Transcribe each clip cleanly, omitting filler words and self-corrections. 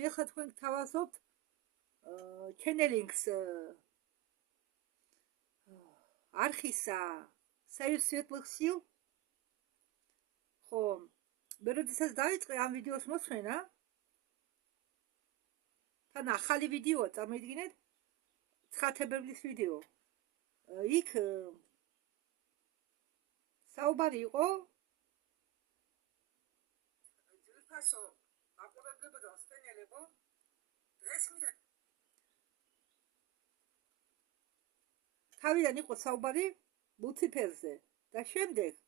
მე ხა თქვენ გთავაზობთ ჩენელინგს არხისა საიუს სვეტლых სილ ხო მე როდესაც დავიწყე ამ ვიდეოს მოსვენა თან ახალი ვიდეო წარმოიდგინეთ 9 თებერვლის ვიდეო იქ საუბარი იყო ძირფასო აყურებლებოდა სპენელებო დღეს მიდა თავიდან იყო საუბარი ლუციფერზე და შემდეგ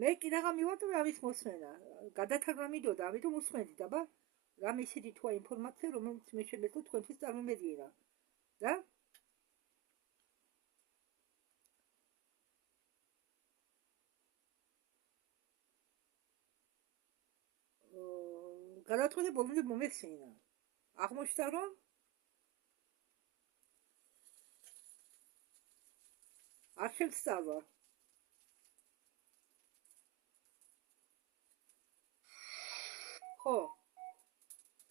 მე კიდაღა მივატოვე ამის მოსმენა გადათარგმნა მიდოდა ამიტომ უსმენდი დაბა რამე ისეთი თქვა ინფორმაცია რომელიც მე შემეძლო თქვენთვის წარმომედგინა და გადაწყვეტე ბოლომდე მომესმინა აღმოჩნდა რომ არ შემსწავლა ხო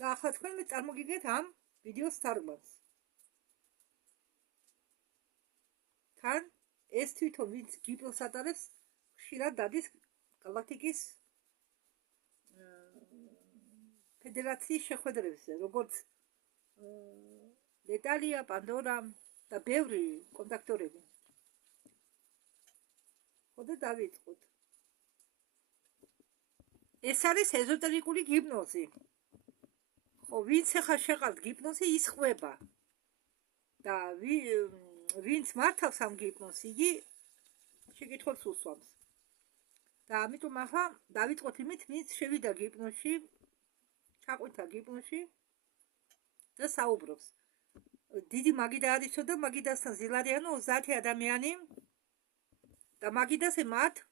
და ახლა თქვენ მე წარმოგიდგენთ ამ ვიდეოს თარგმანს თან ეს თვითონ ვინც გიპნოზს ატარებს ხშირად დადის გალაქტიკის ფედერაციის შეხვედრებზე როგორც ლეტალია, პანდორა და ბევრი კონტაქტორები ხო და დავიწყოთ ეს არის ეზოტერიკური გიპნოზი ხო ვინც ახლა შეყავთ გიპნოზი ის ყვება და ვინც მართავს ამ გიპნოზს იგი შეკითხვებს უსვამს და ამიტომ ახლა დავიწყოთ იმით ვინც შევიდა გიპნოზში ჩაყვეთა გიპნოზში და საუბრობს დიდი მაგიდა არისო და მაგიდასთან ზილარიანო 30 ადამიანი და მაგიდაზე მათ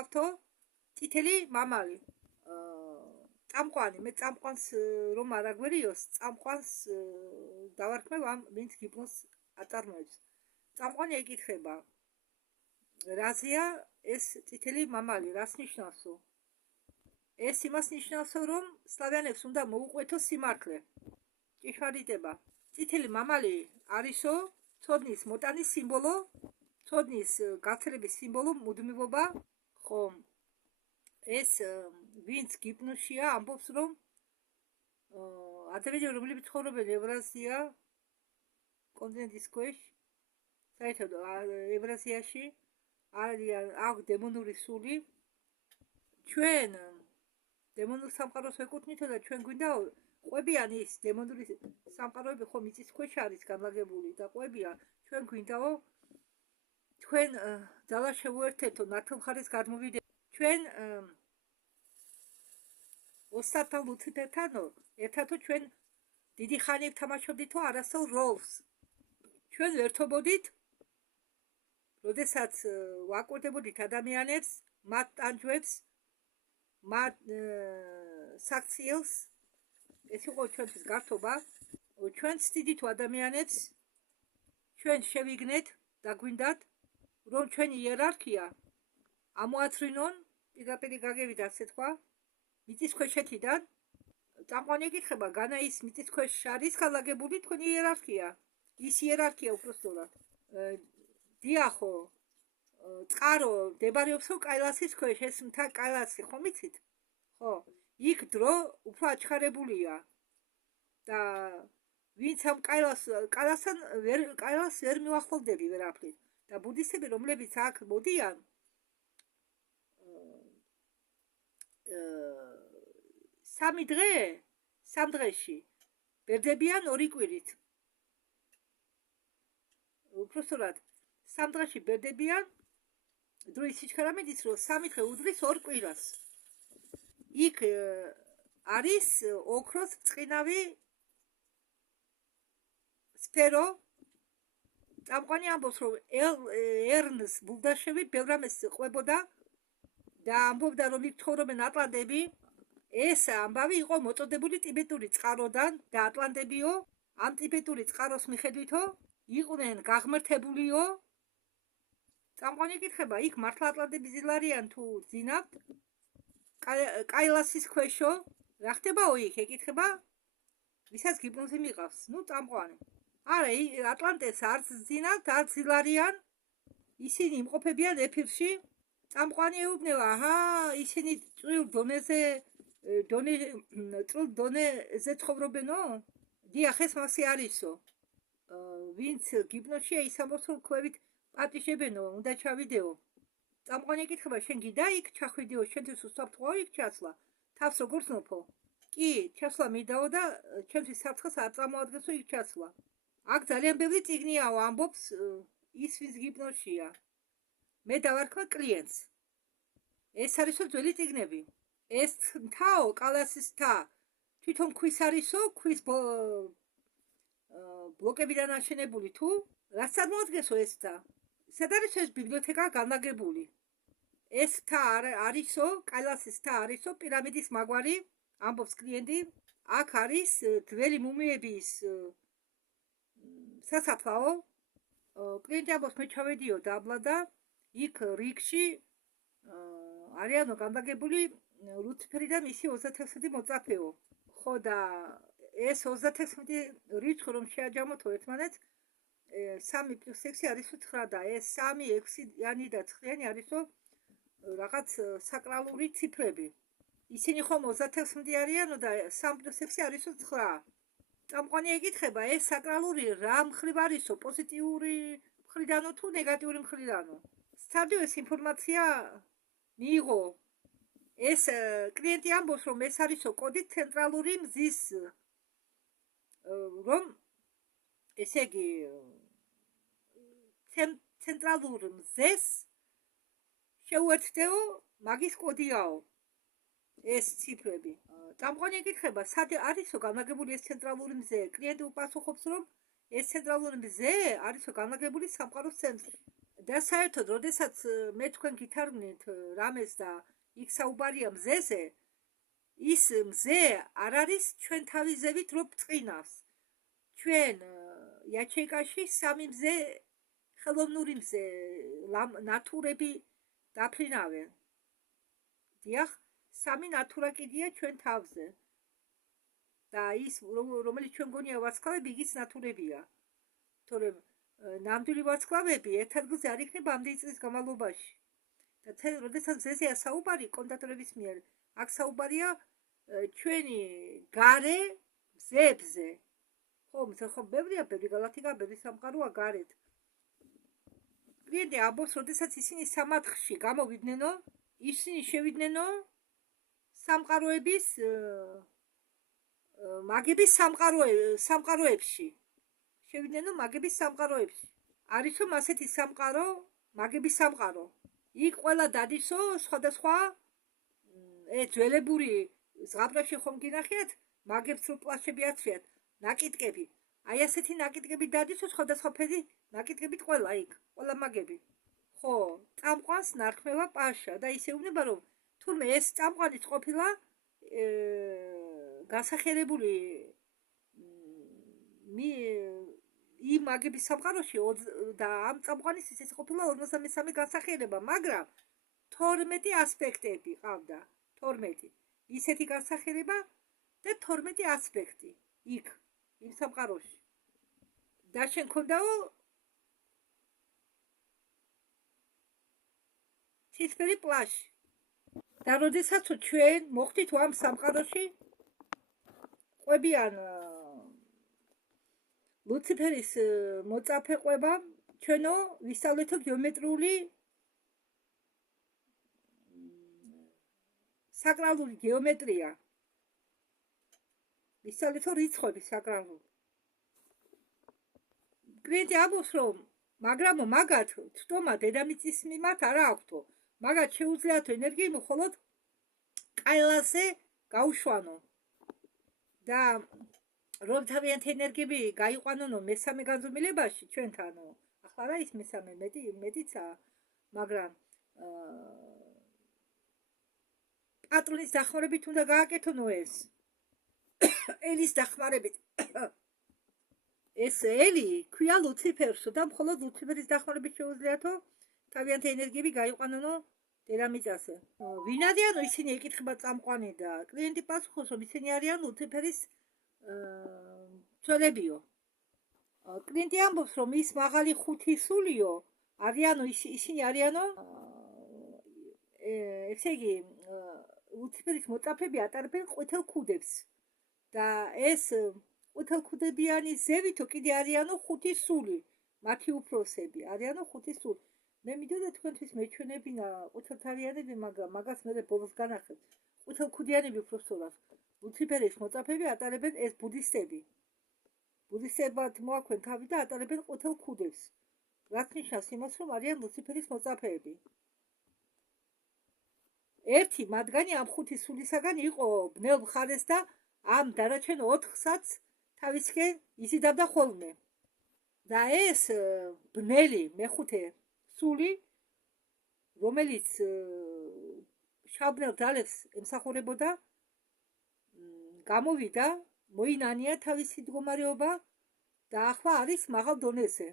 ავთო წითელი მამალი წამყვანი მე წამყვანს რომ არ აგვერიოს წამყვანს დავარქმევ ამ ვინც გიპნოზს აწარმოებს წამყვანი ეკითხება რაზეა ეს წითელი მამალი რას ნიშნავსო ეს იმას ნიშნავსო რომ სლავიანებს უნდა მოუყვეთოს სიმართლე ჭიშმარიტება წითელი მამალი არისო ცოდნის მოტანის სიმბოლო ცოდნის გაცრების სიმბოლო მუდმივობა ხომ ეს ვინც გიპნოზშია ამბობს რომ ადამიანები რომლებიც ცხოვრობენ ევრაზია კონტინენტის ქვეშ საერთოდ ევრაზიაში არიან აქვს დემონური სული ჩვენ დემონურ სამყაროს ვეკუთვნითო და ჩვენ გვინდა ყვებიან ის დემონური სამყაროები ხო მიწის ქვეშ არის განლაგებული და ყვებიან ჩვენ გვინდაო თქვენ ძალა შევუერთეთო ნათელმხარის გადმოვიდეთ ჩვენ ოსტატთან ლუციფერთანო ერთადო ჩვენ დიდი ხანი ვთამაშობდითო არასწორ როლს ჩვენ ვერთობოდით როდესაც ვაკვირდებოდით ადამიანებს მათ ტანჯვებს მათ საქციელს ეს იყო ჩვენთვის გართობა ჩვენ ვცდიდით ადამიანებს ჩვენ შევიგნეთ და გვინდათ რომ ჩვენი იერარქია ამოაცრინონ პირდაპირ გაგევით ასე თქვა მიწის ქვეშეთიდან წამყვანი ეკითხება განა ის მიწის ქვეშ არის განლაგებული თქვენი იერარქია ის იერარქია უпростоრად დიახო წყარო მდებარეობსო კაილასის ქვეშ ეს მთა კაილასი ხომ იცით ხო იქ დრო უფრო აჩქარებულია და ვინც ამ კაილასთან ვერ მივახლოვდები ვერაფრით და ბუდისტები რომლებიც აქ მოდიან სამ დღეში ბერდებიან 2 კვირით უпростоრად სამ დღეში ბერდებიან დროის სიჩქარა მიდის რომ 3 დღე უდრის 2 კვირას იქ არის ოქროს წყინავი სფერო წამყვანი ამბობს რომ ერნს ბულდაშევი ბევრ რამეს ყვებოდა და ამბობდა რომ იქ ცხოვრობენ ატლანტები ეს ამბავი იყო მოწოდებული ტიბეტური წყაროდან და ატლანტებიო ამ ტიბეტური წყაროს მიხედვითო იყვნენ გაღმერთებულიო წამყვანი ეკითხება, იქ მართლა ატლანტები ძილარიან თუ ძინავთ? კაილასის ქვეშო, რა ხდებაო იქ? ეკითხება, ვისაც გიპნოზი მიყავს, წამყვანი. არა, ატლანტებს არც ძინავთ, არც ძილარიან, ისინი იმყოფებიან ეფირში. წამყვანი ეუბნება, ისინი წვრილ დონეზე ცხოვრობენო? დიახ, ეს მასე არისო. ვინც გიპნოზშია, ის ამბობს, რომ ქვევით პატიჟებენო, უნდა ჩავიდეო. წამყვანი ეკითხება, შენ გიდა იქ ჩახვიდეო, შენთვის უსაფრთხოა იქ ჩასვლა? თავს როგორ ცნობო? კი, ჩასვლა მინდაო და ჩემთვის საფრთხეს არ წარმოადგენსო იქ ჩასვლა. აქ ძალიან ბევრი წიგნიაო, ამბობს ის, ვინც გიპნოზშია. მე დავარქვა კლიენტს. ეს არისო ძველი წიგნები. ეს მთაო, კალასის მთა, თვითონ ქვის არისო, ქვის ბლოკებიდან აშენებული თუ? რაც წარმოადგენსო ეს მთა? სად არის ეს ბიბლიოთეკა განლაგებული? ეს მთა არისო, კალასის მთა არისო, პირამიდის მაგვარი, ამბობს კლიენტი. აქ არის ძველი მუმიების სასაფლაო. კლიენტი ამბობს, მე ჩავედიო დაბლა და იქ რიგში არიანო განლაგებული ლუციფერი და მისი 36 მოწაფეო. ხო და ეს 36 რიცხვი რომ შეაჯამოთ ერთმანეთს, 3 + 6 არის 9 და ეს 3, 6-იანი და 9-იანი არისო რაღაც საკრალური ციფრები. ისინი ხომ 36 არიანო და 3 + 6 არისო 9. წამყვანი ეკითხება, ეს საკრალური რა მხრივ არისო, პოზიტიური მხრიდანო თუ ნეგატიური მხრიდანო? სარდიო ეს ინფორმაცია მიიღო. ეს კლიენტი ამბობს, რომ ეს არისო კოდი ცენტრალური მზის, რომ ესე იგი ცენტრალურ მზეს შეუერთდეო, მაგის კოდიაო ეს ციფრები. წამყვანი ეკითხება, სად არისო განლაგებული ეს ცენტრალური მზე? კლიენტი უპასუხობს, რომ ეს ცენტრალური მზე არისო განლაგებული სამყაროს ცენტრში. და საერთოდ, როდესაც მე თქვენ გითარგმნით რამეს და იქ საუბარია მზეზე, ის მზე არ არის ჩვენ თავიზებით რომ ბრწყინავს. ჩვენ იაჩეკაში 3 მზე, ხელოვნური მზე, ნატურები დაფრინავენ. დიახ, 3 ნატურა კიდია ჩვენ თავზე. და ის რომელიც ჩვენ გონია ვარსკვლავები, იგიც ნატურებია. თორემ ნამდვილი ვარსკვლავები ერთ ადგილზე არ იქნება ამდენი წლის განმავლობაში. და როდესაც მზეზეა საუბარი კომპიუტერების მიერ, აქ საუბარია ჩვენი გარე მზებზე. ხო, ბევრია, ბევრი გალაქტიკა, ბევრი სამყაროა გარეთ. კლიენტი ამბობს, როდესაც ისინი სამათხში გამოვიდნენ, ისინი შევიდნენ სამყაროების მაგების სამყაროებში. შევიდნენ მაგების სამყაროებში. არისო ასეთი სამყარო, მაგების სამყარო. იქ ყველა დადისო სხვადასხვა ძველებური ზღაპრებში ხომ გინახიათ, მაგებს რო პლაშები აცვიათ, ნაკიდკები. აი ასეთი ნაკიდკები დადისო სხვადასხვა ფერი ნაკიდკებით ყველა იქ, ყველა მაგები. ხო, წამყვანს ნარქმევა პაშა და ისე უნება, რომ თურმე ეს წამყვანიც ყოფილა გასახელებული იმ მაგების სამყაროში და ამ წამყვანის ეს ყოფილა 53 განსახილება, მაგრამ 12 ასპექტები ყავდა, 12. ისეთი განსახილება და 12 ასპექტი იქ, იმ სამყაროში. და შენ ქონდაო ცისფერი პლაჟი. და როდესაც ჩვენ მოხდით ამ სამყაროში, ყვებიან ლუციფერის მოწაფე ყვება, ჩვენო ვისწავლეთო გეომეტრიული საკრალური გეომეტრია. ვისწავლეთო რიცხვები საკრალური. კლიენტი ამბობს, რომ მაგრამ მაგათ თვითონა დედამიწის მიმართ არა აქვთო. მაგათ შეუძლიათ ენერგიები მხოლოდ კაილასზე გაუშვანო. და რომ თავიანთი ენერგიები გაიყვანონო მესამე განზომილებაში ჩვენთანო. ახლა რა ის მესამე მეტიცა, მაგრამ პატრონის დახმარებით უნდა გააკეთონო ეს. ელის დახმარებით. ეს ელი ქვია ლუციფერსო და მხოლოდ ლუციფერის დახმარებით შეუძლიათო თავიანთი ენერგიები გაიყვანონო დედამიწაზე. ვინ არიანო ისინი ეკითხება წამყვანი და კლიენტი პასუხობს, რომ ისინი არიან ლუციფერის ცოლებიო. კლიენტი ამბობს, რომ ის მაღალი ხუთი სულიო არიანო ისინი არიანო ესე იგი ლუციფერის მოწაფეები ატარებენ ყვითელ ქუდებს და ეს ყვითელ ქუდებიანი ზევითო კიდე არიანო ხუთი სული, მათი უფროსები არიანო ხუთი სული. მე მიდოდა თქვენთვის მეჩვენებინა ყვითელთარიანები, მაგრამ მაგას მე ბოლოს განახებ. ყვითელქუდიანები უბრალოდ ლუციფერის მოწაფეები ატარებენ ეს ბუდისტები. ბუდისტებად მოაქვენ თავი და ატარებენ ყვითელ ქუდებს. რაც ნიშნავს იმას, რომ არიან ლუციფერის მოწაფეები. ერთი მათგანი ამ ხუთი სულისაგან იყო ბნელ მხარეს და ამ დანარჩენ 4-საც თავისკენ იზიდავდა ხოლმე. და ეს ბნელი მეხუთე სული, რომელიც შავბნელ ძალებს ემსახურებოდა, გამოვიდა, მოინანია თავისი მდგომარეობა და ახლა არის მაღალ დონეზე.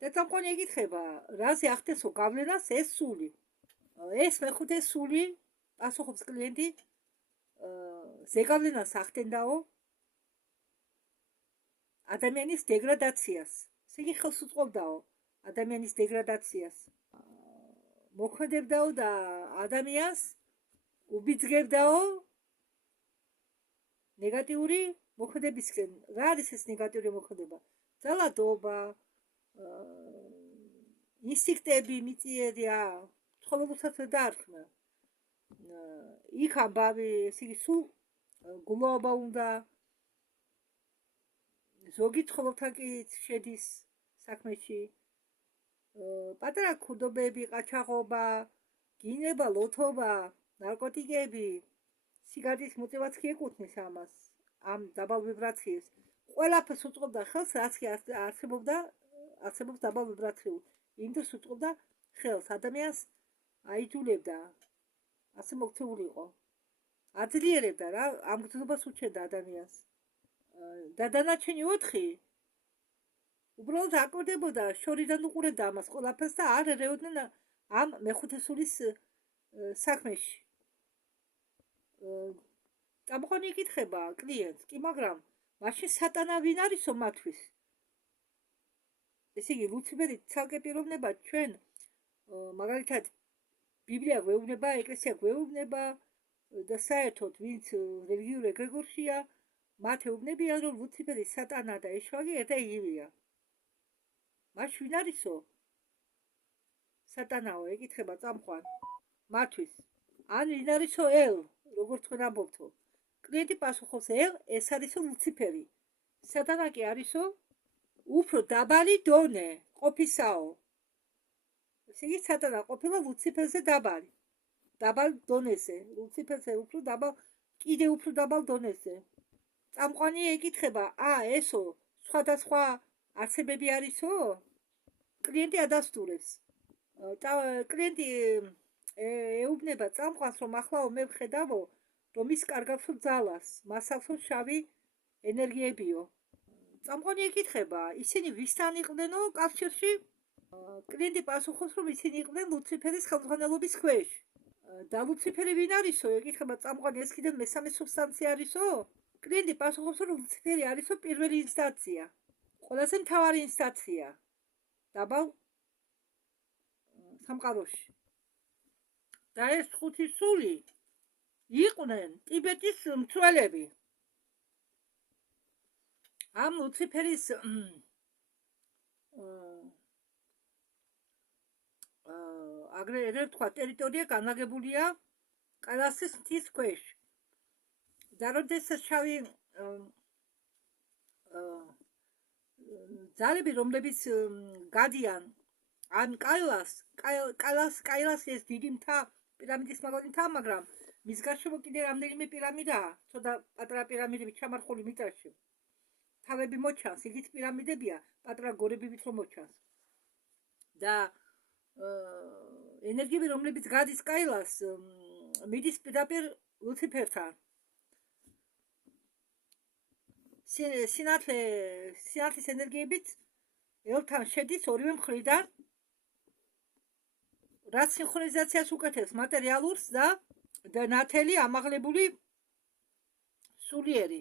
და წამყვანი ეკითხება, რაზე ახდენსო გავლენას ეს სული? ეს მეხუთე სული, პასუხობს კლიენტი, ზეგავლენას ახდენდაო ადამიანის დეგრადაციას. ესე იგი ხელს უწყობდაო ადამიანის დეგრადაციას. მოქმედებდაო და ადამიანს უბიძგებდაო ნეგატიური მოქმედებისკენ. რა არის ეს ნეგატიური მოქმედება? ძალადობა, ინსტინქტები მიწიერია, ცხოველურსაც ვერ დაარქმევ. იქ ამბავი, ესე იგი სულ გულაობა უნდა. ზოგი ცხოველთან კი შედის საქმეში. პატარა ქუდობები, ყაჩაღობა, გინება, ლოთობა, ნარკოტიკები, სიგარეტის მოწევაც კი ეკუთვნის ამას, ამ დაბალ ვიბრაციებს. ყველაფერს უწყობდა ხელს, რაც კი არსებობს დაბალ ვიბრაციულ. იმდროს უწყობდა ხელს, ადამიანს აიძულებდა, ასე მოქცეულიყო. აძლიერებდა რა, ამ გრძნობას უჩენდა ადამიანს. და დანარჩენი 4 უბრალოდ აკვირდებოდა, შორიდან უყურებდა ამას ყველაფერს და არ ერეოდნენ ამ მეხუთე სულის საქმეში. წამყვანი იკითხება კლიენტს, კი, მაგრამ მაშინ სატანა ვინ არისო მათთვის? ესე იგი, ლუციფერი ცალკე პიროვნება ჩვენ, მაგალითად, ბიბლია გვეუბნება, ეკლესია გვეუბნება და საერთოდ ვინც რელიგიურ ეგრეგორშია, მათ ეუბნებიან, რომ ლუციფერი, სატანა და ეშვაგი ერთ და იგივეა. მაშ ვინ არისო? სატანაო, ეკითხება წამყვანი მათთვის. ან ვინ არისო ელ, როგორც თქვენ ამბობთო? კლიენტი პასუხობს, ელ ეს არისო ლუციფერი. სატანა კი არისო უფრო დაბალი დონე ყოფისაო. ესე იგი, სატანა ყოფილა ლუციფერზე დაბალი. დაბალ დონეზე, ლუციფერზე უფრო დაბალ, კიდე უფრო დაბალ დონეზე. წამყვანი ეკითხება, ესო სხვადასხვა არსებები არისო? კლიენტი ადასტურებს. კლიენტი ეუბნება წამყვანს, რომ ახლაო მე ვხედავო, რომ ის კარგავსო ძალას, მასავსო შავი ენერგიებიო. წამყვანი ეკითხება, ისინი ვისთან იყვნენო კავშირში? კლიენტი პასუხობს, რომ ისინი იყვნენ ლუციფერის ხელმძღვანელობის ქვეშ. და ლუციფერი ვინ არისო? ეკითხება წამყვანი, ეს კიდევ მესამე სუბსტანცია არისო? კლიენტი პასუხობს, რომ ლუციფერი არისო პირველი ინსტანცია, ყველაზე მთავარი ინსტანცია დაბალ სამყაროში. და ეს 5 სული იყვნენ ტიბეტის მცველები. ამ ლუციფერის აგრე თქვა ტერიტორია განლაგებულია კაილასის მთის ქვეშ. და როდესაც შავი ძალები, რომლებიც გადიან ან კაილასი ეს დიდი მთა, პირამიდის მაგალითი მთა, მაგრამ მის გარშემო კიდე რამდენიმე პირამიდაა, ცოტა პატარა პირამიდები ჩამარხული მიწაში. თავები მოჩანს, იგიც პირამიდებია, პატარა გორებივით რომ მოჩანს. და ენერგიები, რომლებიც გადის კაილას, მიდის პირდაპირ ლუციფერთან. სინათლის ენერგიებით ერთთან შედის ორივე მხრიდან რაც სინქრონიზაციას უკეთებს მატერიალურს და ნათელი ამაღლებული სულიერი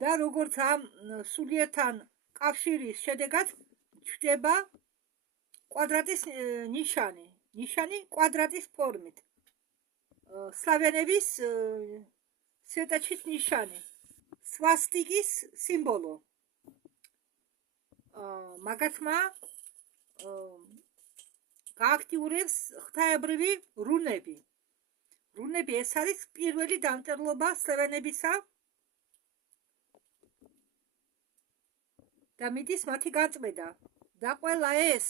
და როგორც ამ სულიერთან კავშირის შედეგად ჩდება კვადრატის ნიშანი კვადრატის ფორმით. სლავიანების სვეტაჩის ნიშანი, სვასტიკის სიმბოლო. მაგათმა გააქტიურებს ღვთაებრივი რუნები. რუნები ეს არის პირველი დამწერლობა სლავიანებისა და მიდის მათი გაწმენდა. და ყველა ეს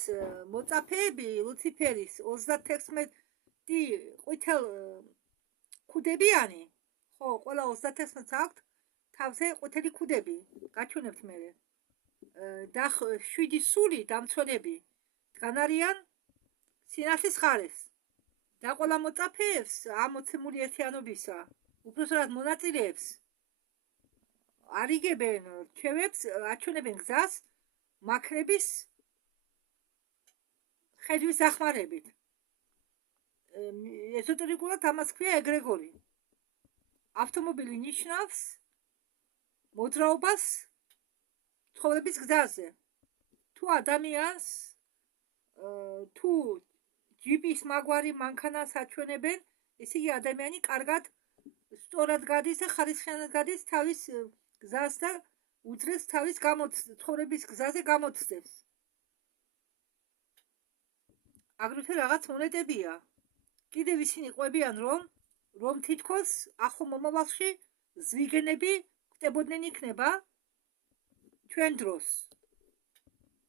მოწაფეები ლუციფერის 36 ყვითელ ქუდებიანი, ხო, ყველა 36-ს აქვთ თავზე ყვითელი ქუდები, გაჩვენებთ მე. და 7 სული დამცველები დგან არიან სინათლის ხარეს. და ყველა მოწაფეებს ამ მოცემული ერთიანობისა უпроსტად მონაწილეებს არიგებენ რჩევებს, აჩვენებენ გზას მაქრების ხედვის დახმარებით. ეზოტერიკულად ამას ქვია ეგრეგორი. ავტომობილი ნიშნავს მოძრაობას ცხოვრების გზაზე. თუ ადამიანს თუ ჯიპის მაგვარი მანქანას აჩვენებენ, ესე იგი ადამიანი კარგად სწორად გადის და ხარისხიანად გადის თავის გზას და უძრეს თავის ცხოვრების გზაზე გამოცდებს. აგრეთვე რაღაც მონეტებია. კიდევ ისინი ყვებიან, რომ თითქოს ახლო მომავალში ზვიგენები ხდებოდნენ იქნება ჩვენ დროს.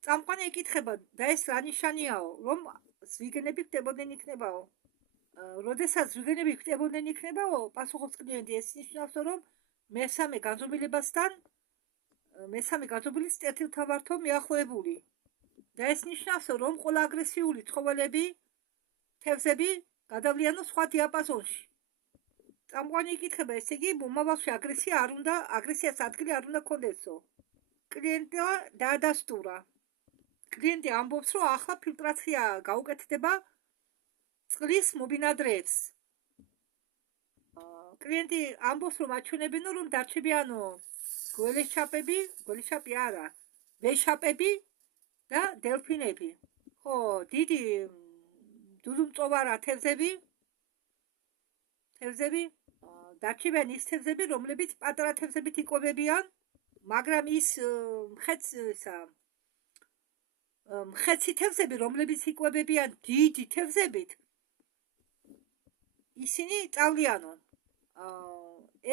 წამყვანი ეკითხება, და ეს რა ნიშანიაო, რომ ზვიგენები ხდებოდნენ იქნებაო? როდესაც ზვიგენები ხდებოდნენ იქნებაო, პასუხობს კლიენტი, ეს ნიშნავს, რომ მესამე განზომილებისთან წერტილთან ვართო მიახლოებული. და ეს ნიშნავს, რომ ყველა აგრესიული ცხოველები, თევზები გადავლიანო სხვა დიაპაზონში. წამყვანი იკითხება, ესე იგი მომავალში აგრესიას ადგილი არ უნდა ქონდესო. კლიენტმა დაადასტურა. კლიენტი ამბობს, რომ ახლა ფილტრაცია გაუკეთდება წყლის მომბინადრეებს. კლიენტი ამბობს, რომ აჩვენებენ, რომ დარჩებიანო გველეშაპები არა, ვეშაპები და დელფინები. ხო, დიდი დუდუმწოვარა თევზები, დარჩებიან ის თევზები, რომლებიც პატარა თევზებით იკვებებიან, მაგრამ ის მხეცი თევზები, რომლებიც იკვებებიან დიდი თევზებით, ისინი წავლიანონ.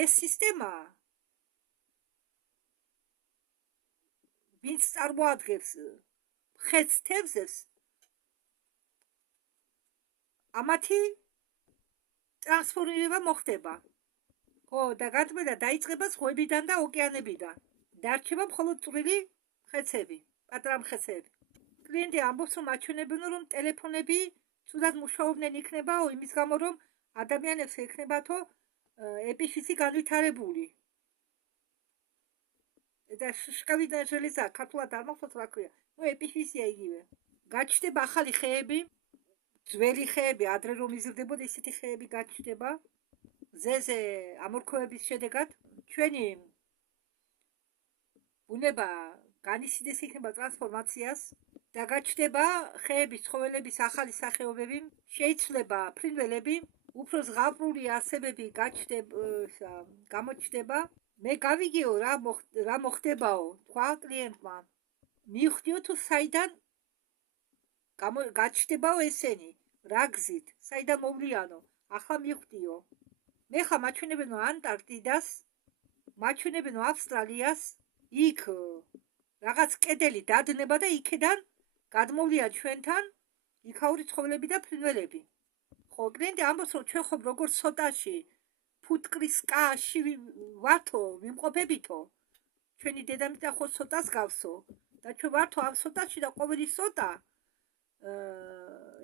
ეს სისტემა ვინც წარმოადგენს მხეც თევზებს, ამათი ტრანსფორმირება მოხდება. ხო, და გაწმენდა დაიწყება ზღვებიდან და ოკეანებიდან. დარჩება მხოლოდ წვრილი მხეცები, პატარა მხეცები. კლიენტი ამბობს, რომ აჩვენებენ, რომ ტელეფონები ცუდად მუშაობდნენ იქნებაო, იმის გამო, რომ ადამიანებს ექნებათო ეპიფიზი განვითარებული. და შკავიდან ჟელეზა, ქართულად არ მახსოვს რა ქვია. ეპიფიზია იგივე. გაჩნდება ახალი ხეები, ძველი ხეები, ადრე რომ იზრდებოდა, ისეთი ხეები გაჩნდება. ზეზე ამორქოების შედეგად ჩვენი ბუნება განიცდის იქნება ტრანსფორმაციას და გაჩნდება ხეების, ცხოველების ახალი სახეობები, შეიცვლება ფრინველები, უფრო ზღაპრული არსებები გამოჩნდება. მე გავიგეო რა მოხდებაო, თქვა კლიენტმა. მივხვდიო თუ საიდან გაჩნდებაო ესენი, რა გზით, საიდან მოვლიანო, ახლა მივხვდიო. მე ხა მაჩვენებენო ანტარქტიდას, მაჩვენებენო ავსტრალიას, იქ რაღაც კედელი დადნება და იქედან გადმოვლია ჩვენთან იქაური ცხოველები და ფრინველები. ხო, კლიენტი ამბობს, რომ ჩვენ ხომ როგორც სოტაში ფუტკრის კაში ვართო, ვიმყოფებითო. ჩვენი დედამიწა ხო სოტას გავსო და ჩვენ ვართო ამ სოტაში და ყოველი სოტა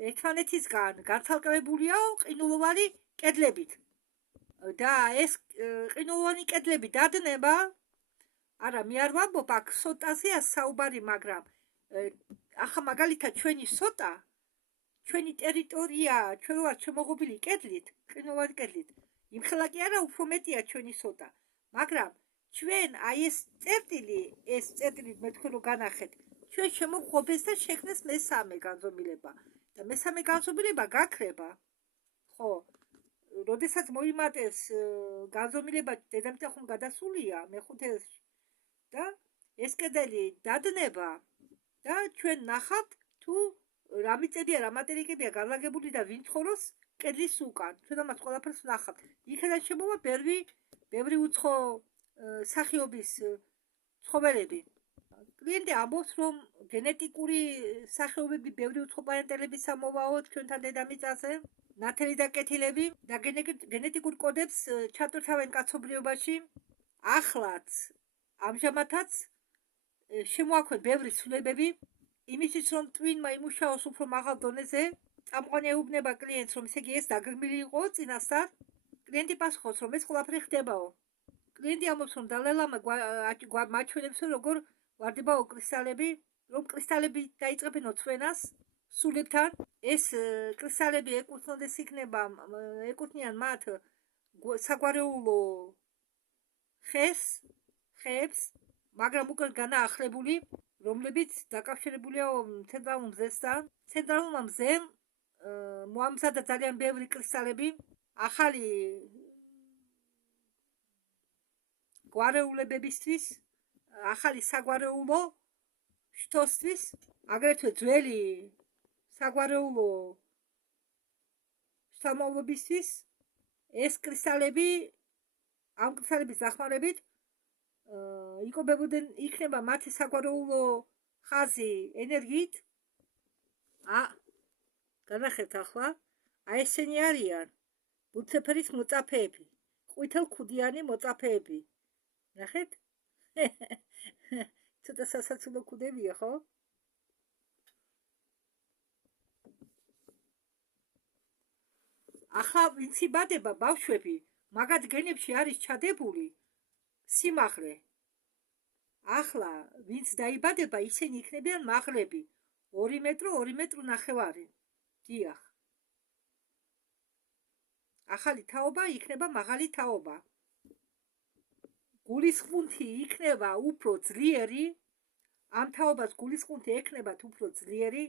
ერთმანეთისგან განცალკევებულია ყინულოვანი კედლებით. და ეს ყინულოვანი კედლები დადნება, არა, მე არ ვამბობ აქ სოტაზეა საუბარი, მაგრამ ახლა მაგალითად ჩვენი სოტა ჩვენი ტერიტორია, ჩვენ ვართ შემოღობილი კედლით, ყინულოვანი კედლით. იმხელა კი არა, უფრო მეტია ჩვენი სოტა. მაგრამ ჩვენ აი ეს წერტილი მე თქვენ რომ განახეთ, ჩვენ შემოღობეს და შექმნეს მესამე განზომილება. და მესამე განზომილება გაქრება. ხო, როდესაც მოიმატეს განზომილება დედამიწა ხომ გადასულია მეხუთეში და ეს კედელი დადნება და ჩვენ ნახავთ თუ რა მიწებია, რა მატერიკებია განლაგებული და ვინ ცხოვრობს კედლის უკან. ჩვენ ამას ყველაფერს ვნახავთ. იქიდან შემოვა ბევრი უცხო სახეობის ცხოველები. კლიენტი ამბობს, რომ გენეტიკური სახეობები ბევრი უცხო პლანეტელების ამოვაოთ ჩვენთან დედამიწაზე, ნათელი და კეთილები და გენეტიკურ კოდებს ჩატვირთავენ კაცობრიობაში. ახლაც ამჟამადაც შემოაქვენ ბევრი ცვლილებები იმისთვის, რომ ტვინმა იმუშაოს უფრო მაღალ დონეზე. წამყვანი ეუბნება კლიენტს, რომ ესე იგი ეს დაგეგმილი იყო წინასწარ. კლიენტი პასუხობს, რომ ეს ყველაფერი ხდებაო. კლიენტი ამბობს, რომ დალაილამა მაჩვენებს, როგორ ვარდებაო კრისტალები, რომ კრისტალები დაიწყებინო ცვენას სულებთან. ეს კრისტალები ეკუთვნიან მათ საგვარეულო ხეებს, მაგრამ უკვე განაახლებული, რომლებიც დაკავშირებულია ცენტრალურ მზესთან. ცენტრალურმა მზემ მოამზადა ძალიან ბევრი კრისტალები ახალი გვარეულებებისთვის, ახალი საგვარეულო შტოსთვის, აგრეთვე ძველი საგვარეულო შთამომალებისთვის. ეს კრისტალები ამ კრისტალების დახმარებით იქნება მათი საგვარეულო ხაზი ენერგიით. განახეთ ახლა, აი ესენი არიან ბუცეფერის მოწაფეები, ყვითელქუდიანი მოწაფეები. ნახეთ? ცოტა სასაცილო ქუდებია, ხო? ახლა ვინც იბადება ბავშვები, მაგათ გენებში არის ჩადებული სიმაღლე. ახლა ვინც დაიბადება, ისინი იქნებიან მაღლები 2 მეტრო, 2 მეტრ ნახევარი. დიახ. ახალი თაობა იქნება მაღალი თაობა. გულისხმუნთი იქნება უფრო ძლიერი, ამ თაობას გულისხმუნთი ექნებათ უფრო ძლიერი.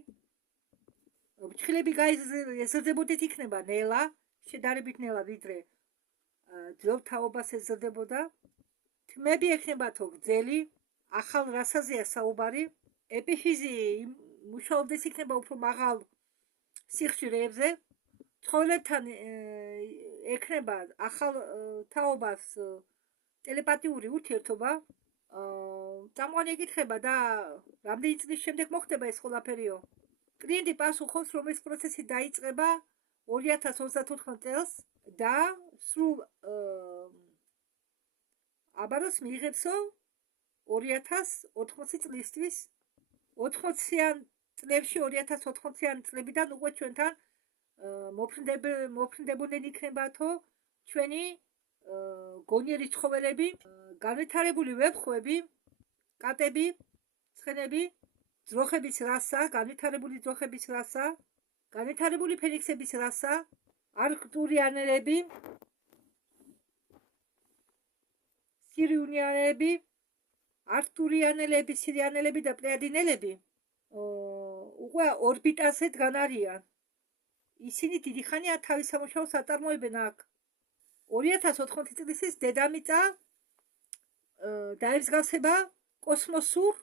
ფრჩხილები ეზრდებოდეთ იქნება ნელა, შედარებით ნელა ვიდრე ძველ თაობას ეზრდებოდა. თმები ექნებათო გრძელი, ახალ რასაზეა საუბარი. ეპიფიზი მუშაობდეს იქნება უფრო მაღალ სიხშირეებზე. ცხოველებთან ექნება ახალ თაობას ტელეპათიური ურთიერთობა. წამყვანი ეკითხება და რამდენი წლის შემდეგ მოხდება ეს ყველაფერიო. კლიენტი პასუხობს, რომ ეს პროცესი დაიწყება 2034 წელს და სრულ აბაროს მიიღებსო 2080 წლისთვის. 80-იან წლებში, 2080-იან წლებიდან უკვე ჩვენთან მოფრინდებოდნენ იქნებათო ჩვენი გონიერი ცხოველები, განვითარებული ვებხვები, კატები, ცხენები, ძროხების რასა, განვითარებული ძროხების რასა, განვითარებული ფენიქსების რასა, არქტურიანელები, სირიუნიანელები, სირიანელები და პლეადინელები უკვე ორბიტაზე დგან არიან. ისინი დიდი ხანია თავის სამუშაოს აწარმოებენ აქ. 2080 წლის დედამიწა დაემსგავსება კოსმოსურ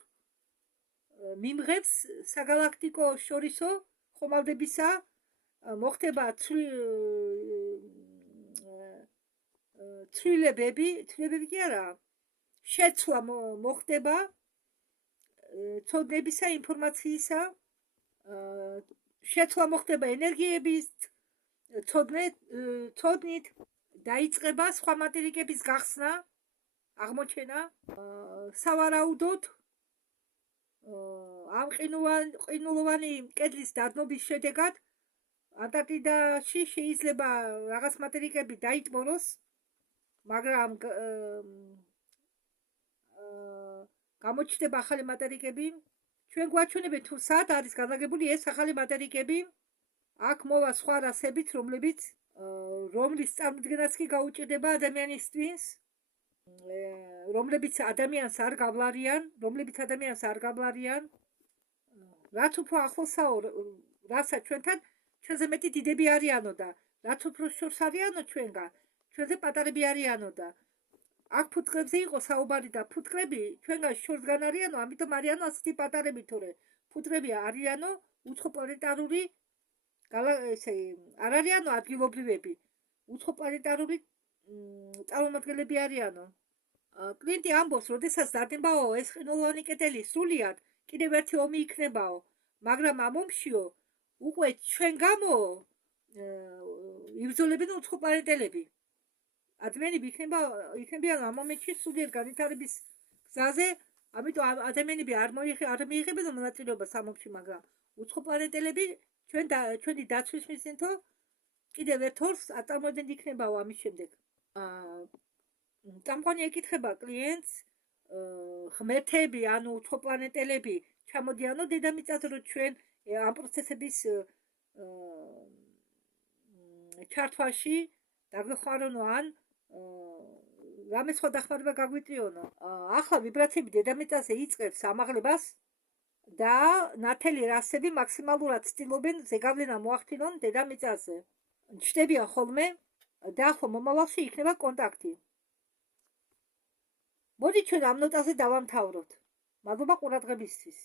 მიმღებს საგალაქტიკო შორისო ხომალდებისა, მოხდება ცვლილებები კი არა, შეცვლა მოხდება ცოდნებისა, ინფორმაციისა, შეცვლა მოხდება ენერგიების ცოდნით, დაიწყება სხვა მატერიკების გახსნა, აღმოჩენა. სავარაუდოდ ამ ყინულოვანი კედლის დადნობის შედეგად ანტარქტიდაში შეიძლება რაღაც მატერიკები დაიტბოროს, მაგრამ გამოჩნდება ახალი მატერიკები. ჩვენ გვაჩვენებენ თუ სად არის განლაგებული ეს ახალი მატერიკები. აქ მოვა სხვა რასებით, რომლის წარმოდგენაც კი გაუჭირდება ადამიანის twins, რომლებიც ადამიანს არ გავლარიან, რაც უფრო ახლოსაო, რასაც ჩვენთან, ჩვენზე მეტი დიდები არიანო და რაც უფრო შორს არიანო ჩვენგან, ჩვენზე პატარები არიანო და აქ ფუტკრებზე იყო საუბარი და ფუტკრები ჩვენგან შორსგან არიანო, ამიტომ არიანო ასეთი პატარები, თორე ფუტკრები არიანო უცხო პლანეტარული არ არიანო ადგილობრივები, უცხო პლანეტარული წარმომადგენლები არიანო. კლინტი ამბობს, როდესაც დადებაო ეს ყინულოვანი კედელი სრულიად, კიდევ ერთი ომი იქნებაო, მაგრამ ამ ომშიო უკვე ჩვენ გამო იბრძოლებენ უცხო პლანეტელები. ადამიანები იქნებიან ამ მომენტში სულიერ განვითარების გზაზე, ამიტომ ადამიანები არ მიიღებენ მონაწილეობას ამ ომში, მაგრამ უცხო პლანეტელები ჩვენი დაცვის მიზნითო კიდევ ერთ ორს აწარმოებდნენ იქნებაო ამის შემდეგ. წამყვანი ეკითხება კლიენტს, ღმერთები, ანუ უცხო პლანეტელები ჩამოდიანო დედამიწაზე, რომ ჩვენ ამ პროცესების ჩართვაში დაგვეხმარონო ან რამე სხვა დახმარება გაგვიწიონო. ახლა ვიბრაციები დედამიწაზე იწყებს ამაღლებას და ნათელი რასები მაქსიმალურად ცდილობენ ზეგავლენა მოახდინონ დედამიწაზე. ჩნდებიან ხოლმე და ახლო მომავალში იქნება კონტაქტი. მოდი ჩვენ ამ ნოტაზე დავამთავროთ. მადლობა ყურადღებისთვის.